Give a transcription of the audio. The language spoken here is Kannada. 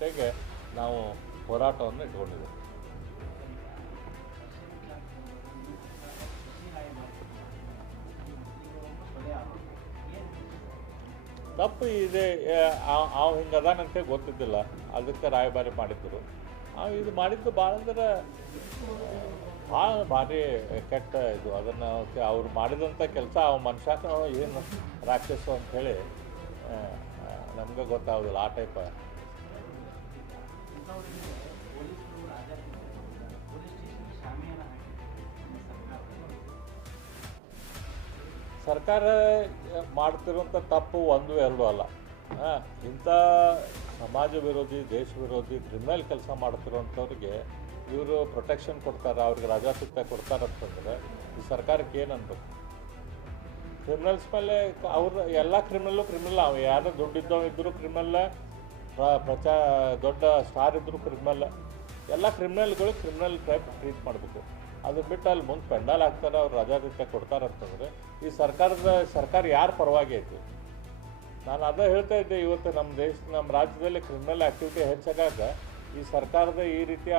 ನಿಟ್ಟಿಗೆ ನಾವು ಹೋರಾಟವನ್ನು ಇಟ್ಕೊಂಡಿದ್ದೇವೆ. ತಪ್ಪು ಇದೆ ಅವ್ ಹಿಂಗೆ ಅದಾನಂತೆ ಗೊತ್ತಿದ್ದಿಲ್ಲ. ಅದಕ್ಕೆ ರಾಯಭಾರಿ ಮಾಡಿದ್ದರು ಅವ್ ಇದು ಮಾಡಿದ್ದು ಭಾಳ ಅಂದ್ರೆ ಭಾಳ ಭಾರಿ ಕೆಟ್ಟ ಇದು. ಅದನ್ನು ಅವ್ರು ಮಾಡಿದಂಥ ಕೆಲಸ, ಆ ಮನುಷ್ಯನ ಏನು ರಾಕ್ಷಸ ಅಂಥೇಳಿ ನಮ್ಗೆ ಗೊತ್ತಾಗೋದಿಲ್ಲ ಆ ಟೈಪ್ ಸರ್ಕಾರ ಮಾಡ್ತಿರುವಂಥ ತಪ್ಪು ಒಂದು, ಎರಡು ಅಲ್ಲ. ಇಂಥ ಸಮಾಜ ವಿರೋಧಿ, ದೇಶ ವಿರೋಧಿ ಕ್ರಿಮಿನಲ್ ಕೆಲಸ ಮಾಡ್ತಿರೋಂಥವ್ರಿಗೆ ಇವರು ಪ್ರೊಟೆಕ್ಷನ್ ಕೊಡ್ತಾರೆ, ಅವ್ರಿಗೆ ರಜಾತಿತ್ವ ಕೊಡ್ತಾರೆ ಅಂತಂದರೆ ಈ ಸರ್ಕಾರಕ್ಕೆ ಏನು ಅನ್ಬೇಕು? ಕ್ರಿಮಿನಲ್ಸ್ ಮೇಲೆ ಅವ್ರ ಎಲ್ಲ ಕ್ರಿಮಿನಲ್ಲು ಕ್ರಿಮಿನಲ್ ಯಾರು ದುಡ್ಡಿದ್ದವ ಇದ್ದರೂ ಕ್ರಿಮಿನಲ್ ಪ್ರಚಾ, ದೊಡ್ಡ ಸ್ಟಾರ್ ಇದ್ದರೂ ಕ್ರಿಮಿನಲ್ ಎಲ್ಲ ಕ್ರಿಮಿನಲ್ಗಳು ಕ್ರಿಮಿನಲ್ ಟೈಪ್ ಟ್ರೀಟ್ ಮಾಡಬೇಕು. ಅದು ಬಿಟ್ಟು ಅಲ್ಲಿ ಮುಂದೆ ಪೆಂಡಾಲ್ ಹಾಕ್ತಾರೆ, ಅವ್ರು ರಜಾದಿತ್ಯ ಕೊಡ್ತಾರಂತಂದ್ರೆ, ಈ ಸರ್ಕಾರದ, ಸರ್ಕಾರ ಯಾರು ಪರವಾಗಿ ಐತಿ? ನಾನು ಅದೇ ಹೇಳ್ತಾ ಇದ್ದೆ ಇವತ್ತು ನಮ್ಮ ದೇಶ ನಮ್ಮ ರಾಜ್ಯದಲ್ಲಿ ಕ್ರಿಮಿನಲ್ ಆ್ಯಕ್ಟಿವಿಟಿ ಹೆಚ್ಚಾಗಾಗ, ಈ ಸರ್ಕಾರದ ಈ ರೀತಿಯ